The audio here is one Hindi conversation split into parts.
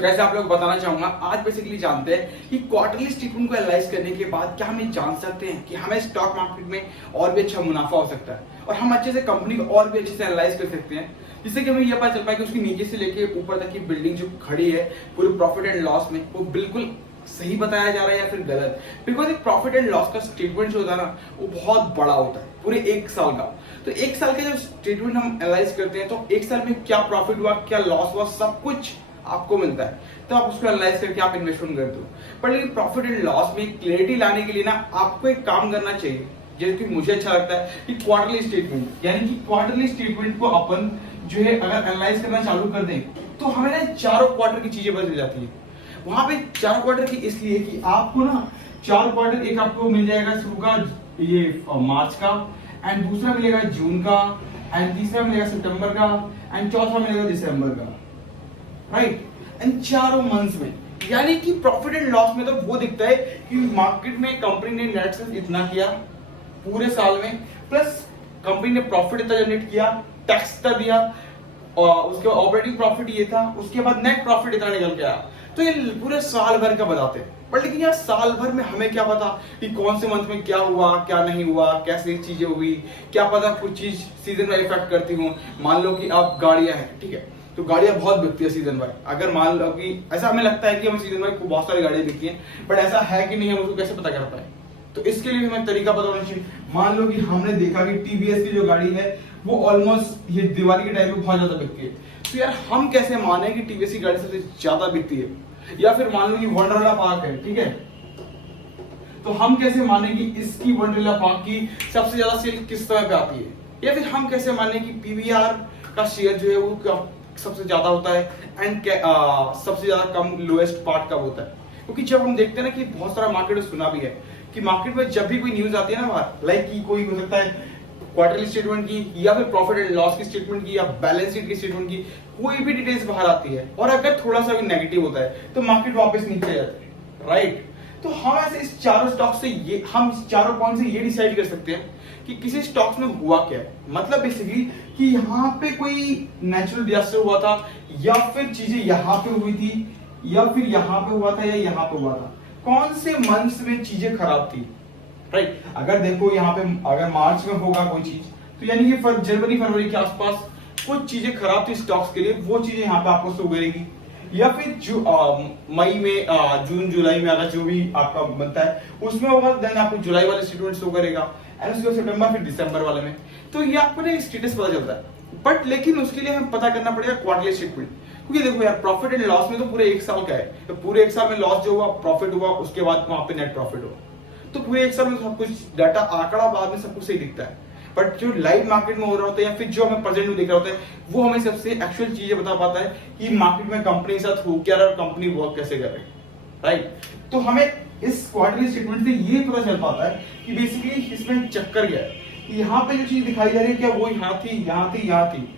कैसे आप लोग बताना चाहूंगा। आज बेसिकली जानते हैं कि क्वार्टरली स्टेटमेंट को एनालाइज करने के बाद क्या हम जान सकते हैं कि हमें स्टॉक मार्केट में और भी अच्छा मुनाफा हो सकता है और हम अच्छे से कंपनी को और भी अच्छे से एनालाइज कर सकते हैं, जिससे कि हमें यह पता चल पाए कि उसकी नीचे से लेके ऊपर तक की बिल्डिंग जो खड़ी है पूरे प्रॉफिट एंड लॉस में वो बिल्कुल सही बताया जा रहा है या फिर गलत। बिकॉज एक प्रॉफिट एंड लॉस का स्टेटमेंट जो होता है ना वो बहुत बड़ा होता है, पूरे एक साल का। तो एक साल का जब स्टेटमेंट हम एनालाइज करते हैं तो एक साल में क्या प्रॉफिट हुआ, क्या लॉस हुआ, सब कुछ आपको मिलता है। तो आप उसको एनालाइज करके आप इन्वेस्टमेंट कर दो। पर लेकिन प्रॉफिट एंड लॉस में क्लियरिटी लाने के लिए ना आपको एक काम करना चाहिए, जैसे कि मुझे अच्छा लगता है कि क्वार्टरली स्टेटमेंट, यानी कि क्वार्टरली स्टेटमेंट को अपन जो है अगर एनालाइज करना चालू कर दें तो हमें ना चारों क्वार्टर की चीजें बदल जाती है। वहां पे चार क्वार्टर की इसलिए कि आपको ना चार क्वार्टर, एक आपको मिल जाएगा शुरू का ये मार्च का, एंड दूसरा मिलेगा जून का, एंड तीसरा मिलेगा सितंबर का, एंड चौथा मिलेगा दिसंबर का, राइट। एंड चारों मंथ्स में, यानी कि प्रॉफिट एंड लॉस में तो वो दिखता है कि मार्केट में कंपनी ने नेट सेल्स इतना किया पूरे साल में, प्लस कंपनी ने प्रॉफिट इतना जनरेट किया, टैक्स इतना दिया, और उसके ऑपरेटिंग प्रॉफिट ये था, उसके बाद नेट प्रॉफिट इतना निकल के आया। तो ये पूरे साल भर का बताते हैं। पर लेकिन यार साल भर में हमें क्या पता कि कौन से मंथ में क्या हुआ, क्या नहीं हुआ, कैसी चीजें हुई, क्या पता कुछ चीज सीजन में इफेक्ट करती हूँ। मान लो कि आप गाड़ियां हैं, ठीक है, तो गाड़ियां बहुत बिकती है सीजन वाइज। अगर मान लो कि ऐसा हमें लगता है कि हमें सीजन वाइज बहुत सारी गाड़ियां बिकती हैं, बट ऐसा है कि नहीं, हम उसको कैसे पता कर पाए। तो इसके लिए हमें तरीका पता होना चाहिए। मान लो कि हमने देखा कि टीवीएस की जो गाड़ी है वो ऑलमोस्ट ये दिवाली के टाइम पे बहुत ज्यादा बिकती है, तो यार हम कैसे माने कि टीवीएस की गाड़ी सबसे ज्यादा बिकती है। या फिर मान लो कि वंडरला पार्क है, ठीक है, तो हम कैसे माने कि इसकी वंडरला पार्क की सबसे ज्यादा सेल किस समय पे आती है। या फिर हम कैसे माने कि पीवीआर का शेयर जो है वो सबसे ज्यादा होता है एंड सबसे ज्यादा कम लोएस्ट पार्ट कब होता है। क्योंकि जब हम देखते हैं ना कि बहुत सारा मार्केट में सुना भी है कि मार्केट में जब भी कोई न्यूज आती है ना बाहर, लाइक की कोई हो सकता है क्वार्टरली स्टेटमेंट की या फिर प्रॉफिट एंड लॉस की स्टेटमेंट की या बैलेंस शीट की स्टेटमेंट की, कोई भी डिटेल्स बाहर आती है और अगर थोड़ा सा भी नेगेटिव होता है तो मार्केट वापस नीचे जाता है, राइट। तो हम ऐसे इस चारों स्टॉक से ये, हम इस चारों पॉइंट से ये डिसाइड कर सकते हैं कि किसी स्टॉक्स में हुआ क्या है। मतलब बेसिकली कि यहाँ पे कोई नेचुरल डिजास्टर हुआ था, या फिर चीजें यहाँ पे हुई थी, या फिर यहाँ पे हुआ था, या यहाँ पे हुआ था, कौन से मंथ्स में चीजें खराब थी, राइट। अगर देखो यहाँ पे अगर मार्च में होगा कोई चीज, तो यानी कि जनवरी फरवरी के आसपास कुछ चीजें खराब थी स्टॉक्स के लिए, वो चीजें यहाँ पे आपको शो करेगी। या फिर मई में, जून जुलाई में अगर जो भी आपका बनता है उसमें होगा, देन आपको जुलाई वाले स्टेटमेंट शो करेगा, एंड उसके बाद सितंबर, फिर दिसंबर वाले में। तो ये आपको ना स्टेटस पता चलता है। बट लेकिन उसके लिए हमें पता करना पड़ेगा क्वार्टरली स्टेटमेंट, क्योंकि देखो यार प्रॉफिट एंड लॉस में तो पूरे एक साल का है, तो पूरे एक साल में लॉस जो हुआ, प्रॉफिट हुआ, उसके बाद वहां पे नेट प्रॉफिट हुआ, तो पूरे एक साल में सब कुछ डाटा आंकड़ा बाद में सब कुछ सही दिखता है। बट जो लाइव मार्केट में हो रहा होता है या फिर जो हमें प्रेजेंट में दिख रहा होता है वो हमें सबसे एक्चुअल चीजें बता पाता है कि मार्केट में कंपनी के साथ हो क्या रहा है, कंपनी वर्क कैसे कर रही है, राइट। तो हमें इस क्वार्टरली स्टेटमेंट से ये पता चल पाता है कि बेसिकली इसमें चक्कर क्या है, कि यहाँ पे जो चीज दिखाई जा रही है क्या वो यहाँ थी, यहाँ थी, यहाँ थी,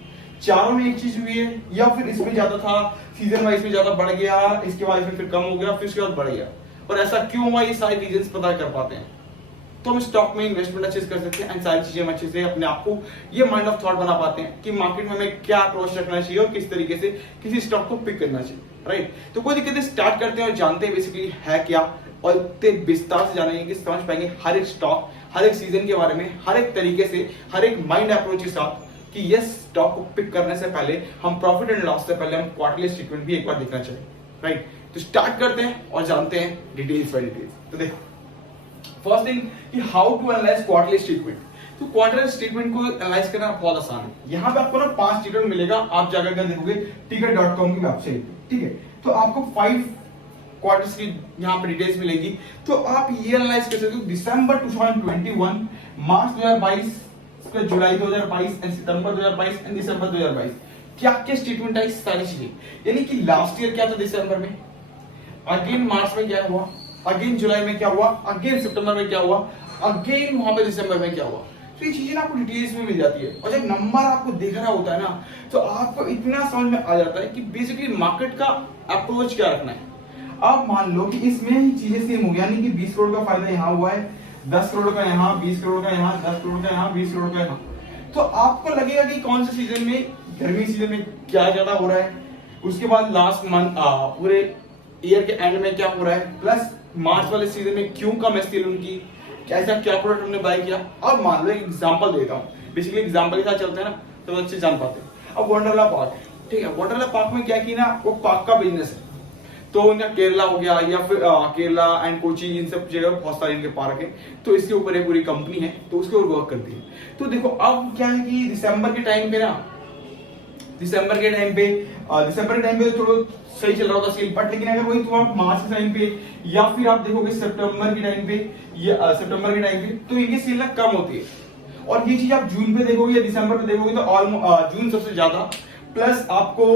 चारों में एक चीज हुई है, या फिर इसमें ज्यादा था, सीजन वाइज में ज्यादा बढ़ गया, इसके बाद फिर कम हो गया, फिर उसके बाद बढ़ गया, और ऐसा क्यों हुआ, ये सारे रीजंस पता कर पाते हैं। तो हम स्टॉक में इन्वेस्टमेंट अच्छे से कर सकते हैं एंड सारी चीजें हम अच्छे से अपने आप को ये माइंड ऑफ थॉट बना पाते हैं कि मार्केट में हमें क्या अप्रोच रखना चाहिए और किस तरीके से किसी स्टॉक को पिक करना चाहिए, राइट। तो कोई दिक्कत नहीं, स्टार्ट करते हैं और जानते हैं बेसिकली है क्या, और इतने विस्तार से जानेंगे कि समझ पाएंगे हर एक स्टॉक, हर एक सीजन के बारे में, हर एक तरीके से, हर एक माइंड अप्रोच के साथ, कि ये स्टॉक को पिक करने से पहले हम प्रॉफिट एंड लॉस से पहले हम क्वार्टरली स्टेटमेंट भी एक बार देखना चाहिए, राइट। तो स्टार्ट करते हैं और जानते हैं डिटेल्स बाय डिटेल्स। तो देखो फर्स्ट थिंग कि how to analyse quarterly statement. तो क्वार्टरली स्टेटमेंट को एनालाइज करना बहुत आसान है। यहाँ पे आपको ना 5 स्टेटमेंट मिलेगा, आप जाकर कर देखोगे ticket.com की वेबसाइट, ठीक है। तो आपको 5 क्वार्टर्स की यहाँ पे डिटेल्स मिलेगी। तो आप ये एनालाइज कर सकते हो दिसंबर 2021, मार्च 2022, जुलाई 2022 एंड सितंबर 2022 एंड दिसंबर 2022 क्या क्या स्टेटमेंट आई, सारी चीजें। यानी कि लास्ट ईयर क्या था दिसंबर में, अगेन मार्च में क्या हुआ, अगेन जुलाई में क्या हुआ, अगेन सितंबर में क्या हुआ, अगेन वहां पे दिसंबर में क्या हुआ। तो ये चीजें ना आपको डिटेल्स में मिल जाती है, और जब नंबर आपको दिख रहा होता है ना तो आपको इतना समझ में आ जाता है कि बेसिकली मार्केट का अप्रोच क्या रखना है। अब मान लो कि इसमें ही चीजें सेम हो, यानी कि 20 करोड़ का फायदा यहाँ हुआ है, 10 करोड़ का यहाँ, 20 करोड़ का यहाँ, 10 करोड़ का यहाँ, 20 करोड़ का यहाँ। तो आपको लगेगा कि कौन से सीजन में, गर्मी सीजन में क्या ज्यादा हो रहा है, उसके बाद लास्ट मंथ पूरे ईयर के एंड में क्या हो रहा है, प्लस मार्च वाले सीजन में क्यों कम है सेल उनकी, कैसा क्या प्रोडक्ट हमने बाय किया। अब मान लो एक एग्जांपल देता हूँ, बेसिकली एग्जांपल के साथ चलते हैं ना तो अच्छे जान पाते हैं। अब वंडरला पार्क, ठीक है, वंडरला पार्क में क्या की ना, वो पार्क का बिजनेस है, तो उनका केरला हो गया या फिर केरला एंड कोची, इन सब जगह बहुत सारे इनके पार्क है, तो इसके ऊपर एक पूरी कंपनी है, तो उसके ऊपर वर्क करती है। तो देखो अब क्या है कि दिसंबर के टाइम पे तो थोड़ा सही चल रहा होता सेल, बट लेकिन अगर वही तुम मार्च के टाइम पे या फिर आप देखोगे सितंबर के टाइम पे या सितंबर के टाइम पे, तो इनकी सेल ना कम होती है। और ये चीज आप जून पे देखोगे या दिसंबर पे देखोगे तो ऑलमोस्ट जून सबसे ज्यादा, प्लस आपको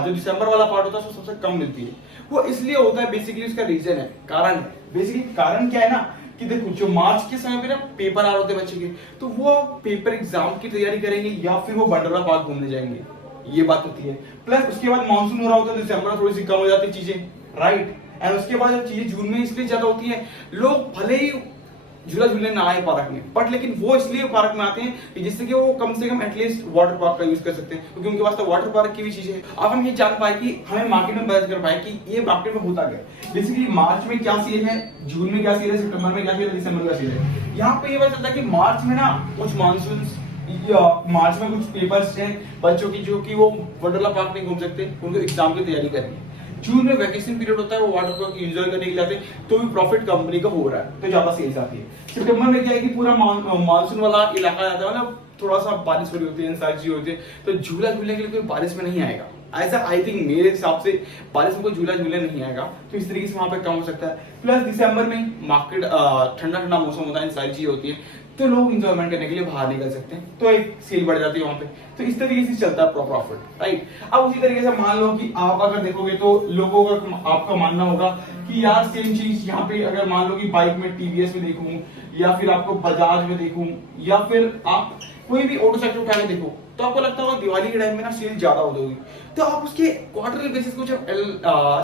जो दिसंबर वाला पार्ट होता है उसको सबसे कम मिलती है। वो इसलिए होता है, बेसिकली उसका रीजन है, कारण है। बेसिकली कारण क्या है ना कि देखो जो मार्च के समय पे ना पेपर आ रहे होते बच्चे के, तो वो पेपर एग्जाम की तैयारी करेंगे या फिर वो वंडरला पार्क घूमने जाएंगे, ये बात होती है। प्लस उसके बाद मानसून हो रहा होता है, दिसंबर में थोड़ी सी कम हो जाती है चीजें, राइट। एंड उसके बाद जब चीजें जून में इसलिए ज्यादा होती है, लोग भले ही झूला झूलने ना आए पार्क में, बट लेकिन वो इसलिए पार्क में आते हैं कि जिससे कि वो कम से कम एटलीस्ट वाटर पार्क का यूज कर सकते हैं, क्योंकि उनके पास तो वाटर पार्क की भी चीजें हैं। अब हम ये जान पाए कि हमें मार्केट में बयान कर पाए कि ये मार्केट में होता क्या। बेसिकली मार्च में क्या सेल है, जून में क्या सेल है, सितंबर में क्या सेल है, दिसंबर का सेल है। यहाँ पे ये पता चलता है कि मार्च में ना कुछ मानसून, मार्च में कुछ पेपर्स हैं बच्चों की जो कि वो वंडरला पार्क नहीं घूम सकते, उनको एग्जाम की तैयारी करनी है। जून में वैकेशन पीरियड होता है, वो वाटर पार्क एंजॉय करने के लिए आते हैं, तो भी प्रॉफिट कंपनी का हो रहा है, तो ज्यादा सेल्स आती है। सितंबर में क्या है कि पूरा मानसून वाला इलाका आता है, मतलब थोड़ा सा बारिश हो रही होती है, सारी चीजें होती है, तो झूला झूलने के लिए कोई बारिश में नहीं आएगा। ऐसा आई थिंक मेरे हिसाब से बारिश में कोई झूला झूलने नहीं आएगा, तो इस तरीके से वहां पे कम हो सकता है। प्लस दिसंबर में मार्केट ठंडा ठंडा मौसम होता है, सारी चीजें होती है, तो लोग इंजॉयमेंट करने के लिए बाहर निकल सकते हैं, तो एक सेल बढ़ जाती है वहां पे। तो इस तरीके से चलता है प्रॉफिट, राइट। अब उसी तरीके से मान लो कि आप अगर देखोगे तो लोगों का आपका मानना होगा कि यार सेम चीज यहाँ पे अगर मान लो कि बाइक में टीवीएस में देखूं या फिर आपको बजाज में देखूं या फिर आप कोई भी ऑटो सेक्टर उठा के देखो, तो आपको लगता होगा दिवाली के टाइम में ना सेल ज्यादा होगी, तो आप उसके क्वार्टरली बेसिस को जो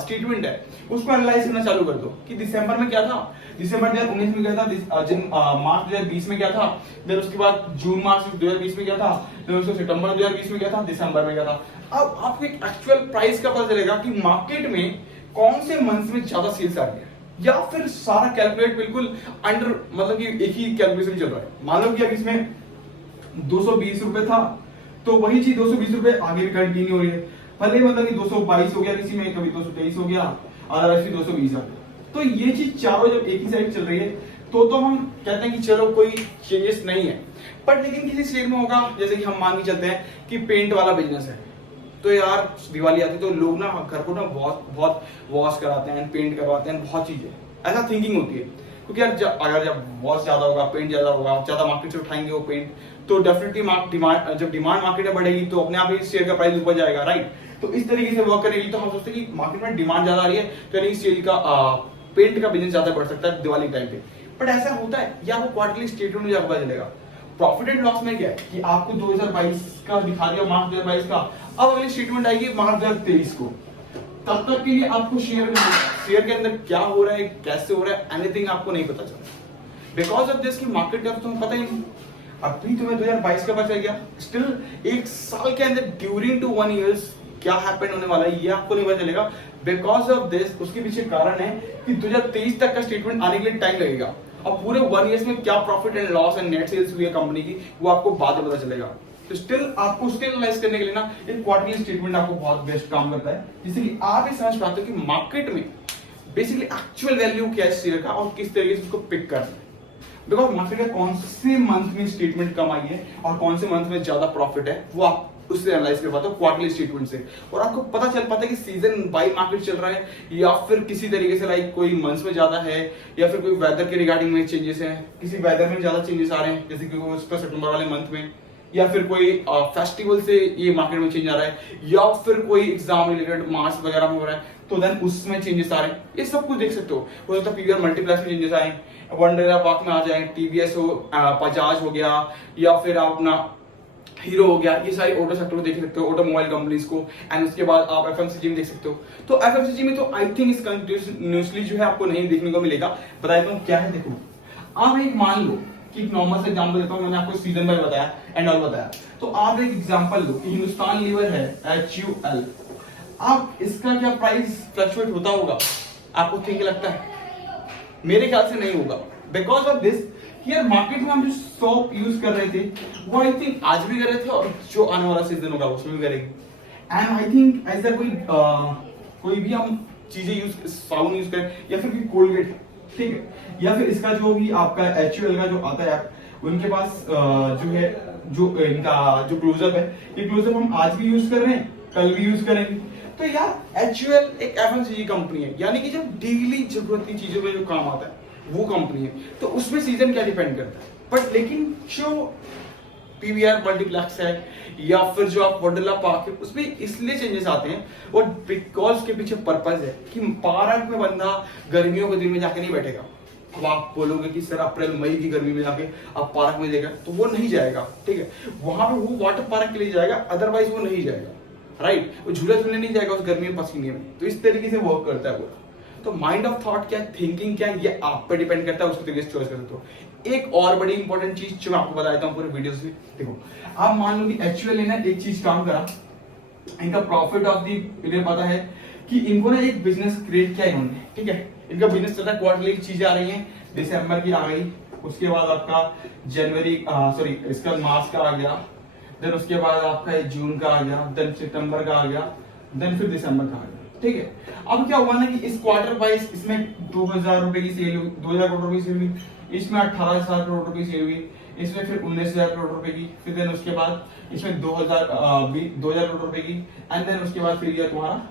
स्टेटमेंट है उसको एनालाइज करना चालू कर दो कि दिसंबर में क्या था, दिसंबर 2019 में क्या था, मार्च 2020 में क्या था, फिर उसके बाद जून मार्च 2020 में क्या था, फिर उसको सितंबर 2020 में क्या था, दिसंबर में क्या था। अब आपको एक एक्चुअल प्राइस का पता चलेगा कि मार्केट में कौन से मंथ में ज्यादा सेल्स आ रही है, या फिर सारा कैलकुलेट बिल्कुल अंडर, मतलब कि एक ही कैलकुलेशन चल रहा है। मान लो कि अब इसमें 220 रुपए था, तो वही चीज 220 रुपए आगे भी कंटिन्यू हो रही है, भले मतलब कि 222 हो गया किसी में, कभी 223 हो गया, अदरवाइज 220 आ गया। तो ये चीज चारों जब एक ही साइड चल रही है तो हम कहते हैं कि चलो कोई चेंजेस नहीं है। बट लेकिन किसी स्टेट में होगा, जैसे कि हम मान के चलते हैं कि पेंट वाला बिजनेस है, तो यार दिवाली आती है तो लोग ना घर को ना बहुत बहुत वॉश कराते हैं, पेंट करवाते हैं, बहुत चीजें ऐसा थिंकिंग होती है। क्योंकि यार अगर जब वॉश ज्यादा होगा, पेंट ज्यादा होगा, ज्यादा मार्केट से उठाएंगे वो पेंट, तो डेफिनेटली जब डिमांड मार्केट में बढ़ेगी तो अपने आप ही शेयर का प्राइस ऊपर जाएगा, राइट। तो इस तरीके से वर्क करेगी, तो हम सोचते हैं कि मार्केट में डिमांड ज्यादा आ रही है तो यानी सेल का पेंट का बिजनेस ज्यादा बढ़ सकता है दिवाली टाइम पे। बट ऐसा होता है या वो क्वार्टरली स्टेटमेंट में जाकर पता चलेगा। प्रॉफिट एंड लॉस में क्या है कि आपको 2022 का दिखा दिया, मार्च 2022 का, अब अगली स्टेटमेंट आएगी मार्च 2023 को, तब तक के लिए आपको शेयर के अंदर क्या हो रहा है, कैसे हो रहा है, एनीथिंग आपको नहीं पता चला, बिकॉज ऑफ दिस की मार्केट का तुम्हें पता ही नहीं। अभी तुम्हें 2022 का पता चल गया, स्टिल एक साल के अंदर ड्यूरिंग टू 1 ईयर्स क्या हैपन होने वाला है ये आपको नहीं पता चलेगा, बिकॉज ऑफ दिस। उसके पीछे कारण है कि 2023 तक का स्टेटमेंट आने के लिए टाइम लगेगा, और पूरे 1 ईयर्स में क्या profit and loss and net sales हुई है कंपनी की, वो आपको बाद में पता चलेगा। तो स्टिल आपको उसके एनालाइज करने के लिए ना एक क्वार्टरली स्टेटमेंट आपको बहुत बेस्ट काम करता है, जिससे कि आप ये समझ पाते हो कि मार्केट में बेसिकली एक्चुअल वैल्यू क्या है शेयर का और किस तरीके से उसको पिक करना है। बिकॉज मार्केट में कौन से मंथ में स्टेटमेंट कम आई है और कौन से मंथ में ज्यादा प्रॉफिट है, वो आप उससे एनालाइज कर पाते हो क्वार्टरली स्टेटमेंट से, और आपको पता चल पाता है कि सीजन बाई मार्केट चल रहा है या फिर किसी तरीके से लाइक कोई मंथ्स में ज्यादा है या फिर कोई वेदर के रिगार्डिंग में चेंजेस हैं, किसी वेदर में ज्यादा चेंजेस आ रहे हैं जैसे कि सितंबर वाले मंथ में, या फिर कोई फेस्टिवल से ये मार्केट में चेंज आ रहा है, या फिर कोई एग्जाम रिलेटेड मार्क्स वगैरह में हो रहा है तो देन उसमें चेंजेस आ रहे हैं। ये सब कुछ देख सकते हो सकता है पीवीआर मल्टीप्लेक्स में चेंजेस आए, वंडरला पार्क में आ जाए, टीवीएस हो, बजाज हो गया, या फिर आप अपना हीरो हो गया, ये सारी ऑटो सेक्टर को देख सकते हो, ऑटोमोबाइल कंपनीज को। एंड उसके बाद आप एफएमसीजी में देख सकते हो। तो एफएमसीजी में तो आई थिंक इस कंटिन्यूसली जो है आपको नहीं देखने को मिलेगा। बता देता हूँ क्या है, देखो आप एक मान लो कि एक नॉर्मल से एग्जांपल देता हूँ, मैंने आपको सीजन बाय बताया एंड ऑल बताया, तो आप एक एग्जांपल लो कि हिंदुस्तान लीवर है HUL, अब इसका क्या प्राइस फ्लक्चुएट होता होगा, आपको ठीक लगता है? मेरे ख्याल से नहीं होगा, बिकॉज ऑफ दिस यार मार्केट में हम जो सोप यूज कर रहे थे वो आई थिंक आज भी कर रहे थे और जो आने वाला सीजन होगा उसमें भी करेंगे। एंड आई थिंक ऐसा कोई भी हम चीजें यूज, साबुन यूज करें या फिर कोलगेट, ठीक है, या फिर इसका जो भी आपका HUL का जो आता है ऐप, उनके पास जो है जो इनका जो क्लोजअप है, ये क्लोजअप हम आज भी यूज कर रहे हैं, कल भी यूज करेंगे। तो यार HUL एक FMCG कंपनी है, यानी कि जब डेली जरूरत की चीजों में जो काम आता है वो कंपनी है, तो उसमें सीजन क्या डिपेंड करता है। बट लेकिन जो PVR मल्टीप्लेक्स है या फिर जो आप वंडरला पार्क है, उसमें इसलिए चेंजेस आते हैं और बिकॉज के पीछे पर्पस है कि पार्क में बंदा गर्मियों के दिन में जाके नहीं बैठेगा। अब आप बोलोगे कि सर अप्रैल मई की गर्मी में जाके आप पार्क में जाएगा, तो वो नहीं जाएगा, ठीक है, वहां पे वो वाटर पार्क के लिए जाएगा, अदरवाइज वो नहीं जाएगा, राइट, वो झूला झूलने नहीं जाएगा उस गर्मी में पसीने में। तो इस तरीके से वर्क करता है वो। तो माइंड ऑफ थॉट क्या, थिंकिंग क्या, ये आप पे डिपेंड करता है, उसको तरीके से चॉइस कर सकते हो। एक और बड़ी इंपॉर्टेंट चीज जो मैं आपको बता देता हूँ पूरे वीडियो से, देखो आप मान लो कि HUL ने एक चीज काम करा, इनका प्रॉफिट ऑफ दी, इन्हें पता है कि इनको ना एक बिजनेस क्रिएट किया इन्होंने, ठीक है, इनका बिजनेस चल रहा है, क्वार्टरली चीजें आ रही हैं, दिसंबर की आ गई, उसके बाद आपका इसका मार्च का आ गया, देन उसके बाद आपका जून का आ गया, देन सितंबर का आ गया, देन फिर दिसंबर का आ गया, ठीक है। अब क्या हुआ ना कि इस क्वार्टर वाइज इसमें 2000 रुपए की सेल हुई, 2000 करोड़ रुपए की सेल हुई, इसमें 18,000 करोड़ रुपए की सेल हुई, इसमें फिर 19,000 करोड़ रुपए की, फिर देन उसके बाद इसमें 2000 करोड़ रुपए की, एंड देन उसके बाद फिर यह तुम्हारा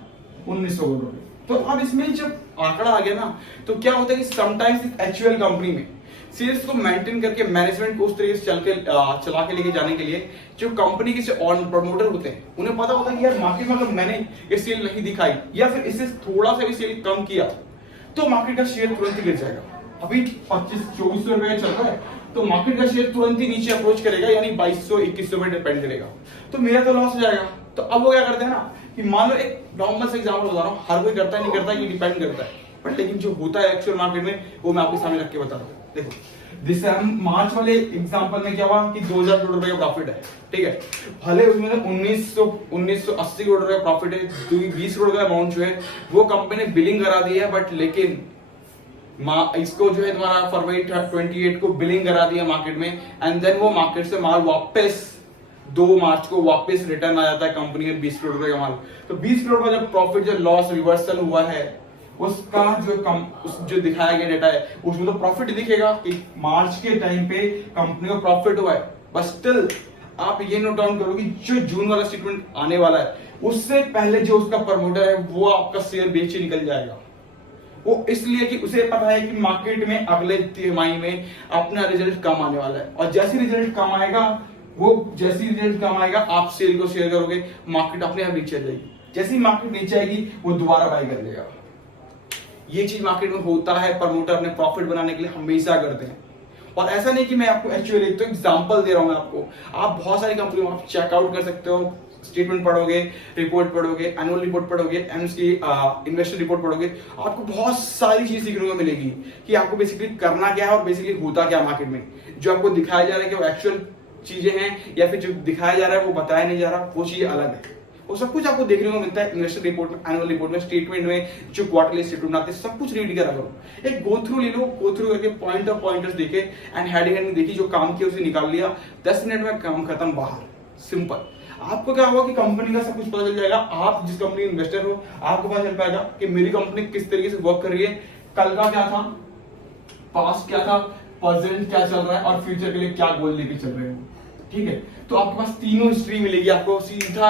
1900 करोड़ रुपए। तो अब इसमें जब आंकड़ा आ गया ना, तो क्या होता है कि समटाइम्स HUL कंपनी में सेल्स को मेंटेन करके मैनेजमेंट को उस तरीके से चला के लेके जाने के लिए जो कंपनी के ऑन प्रमोटर होते हैं, उन्हें पता होता है कि यार मार्केट में अगर मैंने ये सेल नहीं दिखाई या फिर इससे थोड़ा सा भी सेल कम किया तो मार्केट का शेयर तुरंत ही गिर जाएगा। अभी 2500-2400 रुपए चल रहा है, तो मार्केट का शेयर तुरंत ही नीचे अप्रोच करेगा, यानी 2200-2100 पे डिपेंड करेगा, तो मेरा तो लॉस हो जाएगा। तो अब वो क्या करते हैं ना कि मान लो एक नॉर्मल से एग्जांपल बता रहा हूँ, हर कोई करता है नहीं करता, ये डिपेंड करता है, बट लेकिन जो होता है एक्चुअल मार्केट में वो मैं आपके सामने रख के बता रहा हूँ। देखो मार्च वाले एग्जांपल में क्या हुआ कि 2000 करोड़ रुपए का प्रॉफिट है, ठीक है, भले उसमें 1980 करोड़ रुपए प्रॉफिट है, 20 करोड़ का अमाउंट जो है वो कंपनी ने बिलिंग करा दी है, बट लेकिन इसको जो है तुम्हारा फरवरी 28 को बिलिंग करा दिया मार्केट में, एंड देन वो मार्केट से माल वापस 2 मार्च को वापस रिटर्न आ जाता है कंपनी में 20 करोड़ रुपए का माल। तो 20 करोड़ का जब प्रॉफिट, जो लॉस रिवर्सल हुआ है, उसका जो दिखाया गया डेटा है उसमें तो प्रॉफिट दिखेगा कि मार्च के टाइम पे कंपनी को प्रॉफिट हुआ है, बट स्टिल आप ये नोट डाउन करो कि जो जून वाला स्टेटमेंट आने वाला है उससे पहले जो उसका प्रमोटर है वो आपका शेयर बेच के निकल जाएगा। वो इसलिए कि उसे पता है कि मार्केट में अगले तिमाही में अपना रिजल्ट कम आने वाला है, और जैसे रिजल्ट कम आएगा आप सेल को शेयर करोगे, मार्केट अपने आप नीचे जाएगी, जैसी मार्केट नीचे आएगी वो दोबारा बाय कर लेगा। ये चीज मार्केट में होता है, प्रमोटर अपने प्रॉफिट बनाने के लिए हमेशा करते हैं। और ऐसा नहीं कि मैं आपको एक्चुअली तो एग्जांपल दे रहा हूं मैं आपको, आप बहुत सारी कंपनियों आप चेकआउट कर सकते हो, स्टेटमेंट पढ़ोगे, रिपोर्ट पढ़ोगे, एनुअल रिपोर्ट पढ़ोगे, इन्वेस्टर रिपोर्ट पढ़ोगे, आपको बहुत सारी चीज सीखने को मिलेगी कि आपको बेसिकली करना क्या है और बेसिकली होता क्या मार्केट में। जो आपको दिखाया जा रहा है कि वो एक्चुअल चीजें हैं या फिर जो दिखाया जा रहा है वो बताया नहीं जा रहा, वो चीज अलग है। वो सब कुछ आपको देखने को मिलता है इन्वेस्टर रिपोर्ट में, एनुअल रिपोर्ट में, स्टेटमेंट में, जो क्वार्टरली स्टेटमेंट आते हैं, सब कुछ रीड करा करो, एक गो थ्रू ले लो, गो थ्रू करके पॉइंटर्स देखे एंड हेडिंग देखी, जो काम किया उसे निकाल लिया, 10 मिनट में काम खत्म, बाहर, सिंपल। आपको क्या होगा कि कंपनी का सब कुछ पता चल जाएगा, आप जिस कंपनी इन्वेस्टर हो आपको पता चल पाएगा कि मेरी कंपनी किस तरीके से वर्क कर रही है, कल का क्या था, पास्ट क्या था, प्रेजेंट क्या चल रहा है और फ्यूचर के लिए क्या गोल लेके चल रहे हो, ठीक है। तो आपके पास तीनों हिस्ट्री मिलेगी आपको सीधा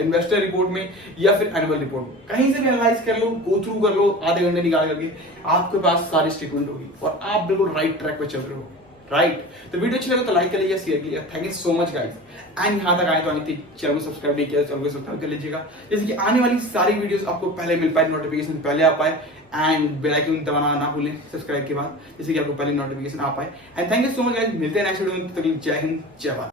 इन्वेस्टर रिपोर्ट में या फिर एनुअल रिपोर्ट में, कहीं से भी एनालाइज कर लो, गो थ्रू कर लो, आधे घंटे निकाल करके आपके पास सारी स्टेटमेंट होगी और आप बिल्कुल राइट ट्रैक पे चल रहे हो, राइट। तो वीडियो अच्छी लगे तो लाइक कर लीजिए, शेयर कीजिए। Thank you so much guys, and यहाँ तक आए तो चैनल को सब्सक्राइब नहीं किया, चैनल को सब्सक्राइब कर लीजिएगा, जैसे कि आने वाली सारी वीडियोस आपको पहले मिल पाए, नोटिफिकेशन पहले आ पाए, एंड बेल आइकन दबाना ना भूलें सब्सक्राइब के बाद, जैसे कि आपको पहले नोटिफिकेशन आ पाए। And thank you so much guys, मिलते हैं नेक्स्ट वीडियो में, तब तक जय हिंद, जय भारत।